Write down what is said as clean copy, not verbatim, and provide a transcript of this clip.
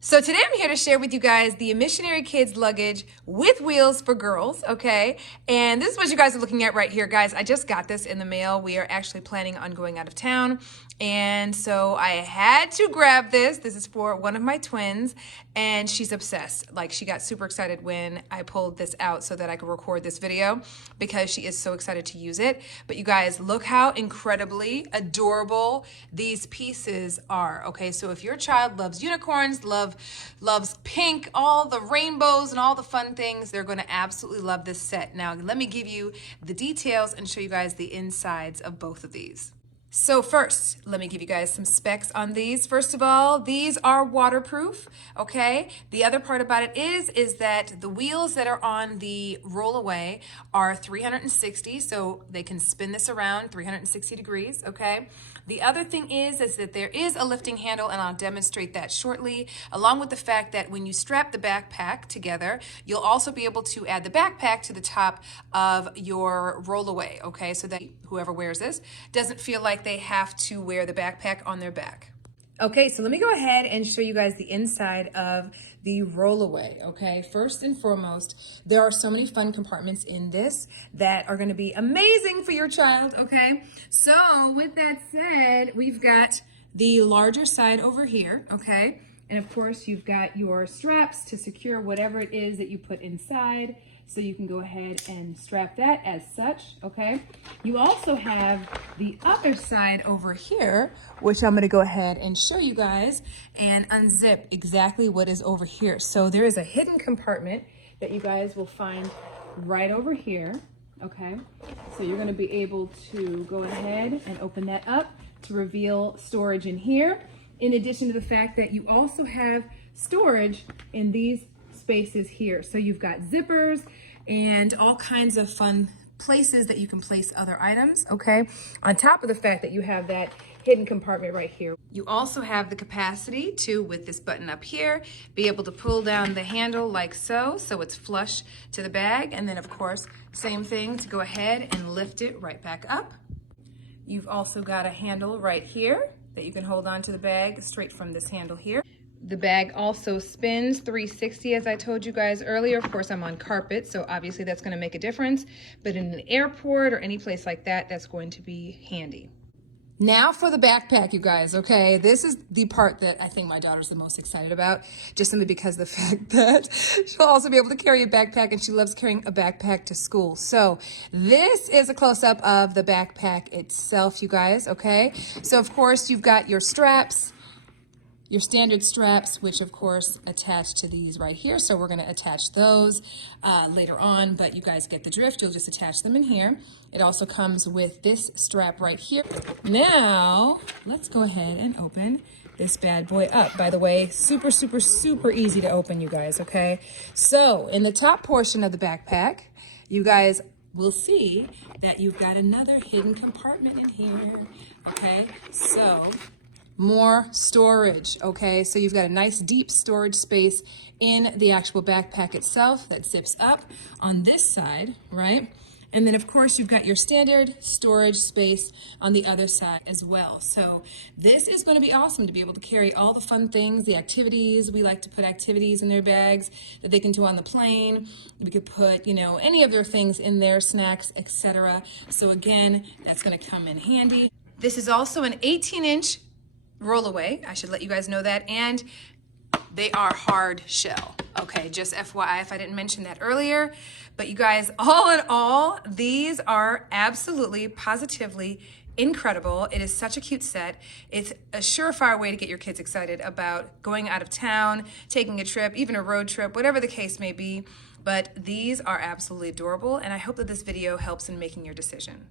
So today I'm here to share with you guys the Emissary Kids Luggage with Wheels for girls, okay? And this is what you guys are looking at right here, guys. I just got this in the mail. We are actually planning on going out of town. And so I had to grab this. This is for one of my twins, and she's obsessed. Like, she got super excited when I pulled this out so that I could record this video because she is so excited to use it. But you guys, look how incredibly adorable these pieces are, okay? So if your child loves unicorns, loves pink, all the rainbows and all the fun things, they're going to absolutely love this set. Now, let me give you the details and show you guys the insides of both of these. So first, let me give you guys some specs on these. First of all, these are waterproof, okay? The other part about it is that the wheels that are on the rollaway are 360, so they can spin this around 360 degrees, okay? The other thing is that there is a lifting handle, and I'll demonstrate that shortly, along with the fact that when you strap the backpack together, you'll also be able to add the backpack to the top of your rollaway, okay? So that whoever wears this doesn't feel like they have to wear the backpack on their back. Okay, so let me go ahead and show you guys the inside of the rollaway, okay? First and foremost, there are so many fun compartments in this that are gonna be amazing for your child, okay? So with that said, we've got the larger side over here, okay? And of course, you've got your straps to secure whatever it is that you put inside. So you can go ahead and strap that as such, okay? You also have the other side over here, which I'm gonna go ahead and show you guys and unzip exactly what is over here. So there is a hidden compartment that you guys will find right over here, okay? So you're gonna be able to go ahead and open that up to reveal storage in here, in addition to the fact that you also have storage in these spaces here. So you've got zippers and all kinds of fun places that you can place other items, okay? On top of the fact that you have that hidden compartment right here. You also have the capacity to, with this button up here, be able to pull down the handle like so it's flush to the bag. And then of course, same thing to go ahead and lift it right back up. You've also got a handle right here that you can hold on to the bag straight from this handle here. The bag also spins 360, as I told you guys earlier. Of course, I'm on carpet, so obviously that's going to make a difference. But in an airport or any place like that, that's going to be handy. Now for the backpack, you guys, okay? This is the part that I think my daughter's the most excited about, just simply because of the fact that she'll also be able to carry a backpack, and she loves carrying a backpack to school. So this is a close-up of the backpack itself, you guys, okay? So of course, you've got your straps, your standard straps, which of course attach to these right here. So we're gonna attach those later on, but you guys get the drift. You'll just attach them in here. It also comes with this strap right here. Now, let's go ahead and open this bad boy up. By the way, super, super, super easy to open, you guys, okay? So in the top portion of the backpack, you guys will see that you've got another hidden compartment in here, okay? So, more storage, okay? So you've got a nice deep storage space in the actual backpack itself that zips up on this side, right? And then of course you've got your standard storage space on the other side as well. So this is going to be awesome to be able to carry all the fun things, the activities. We like to put activities in their bags that they can do on the plane. We could put, you know, any of their things in there, snacks, etc. So again, that's going to come in handy. This is also an 18-inch rollaway. I should let you guys know that. And they are hard shell. Okay, just FYI if I didn't mention that earlier. But you guys, all in all, these are absolutely, positively incredible. It is such a cute set. It's a surefire way to get your kids excited about going out of town, taking a trip, even a road trip, whatever the case may be. But these are absolutely adorable, and I hope that this video helps in making your decision.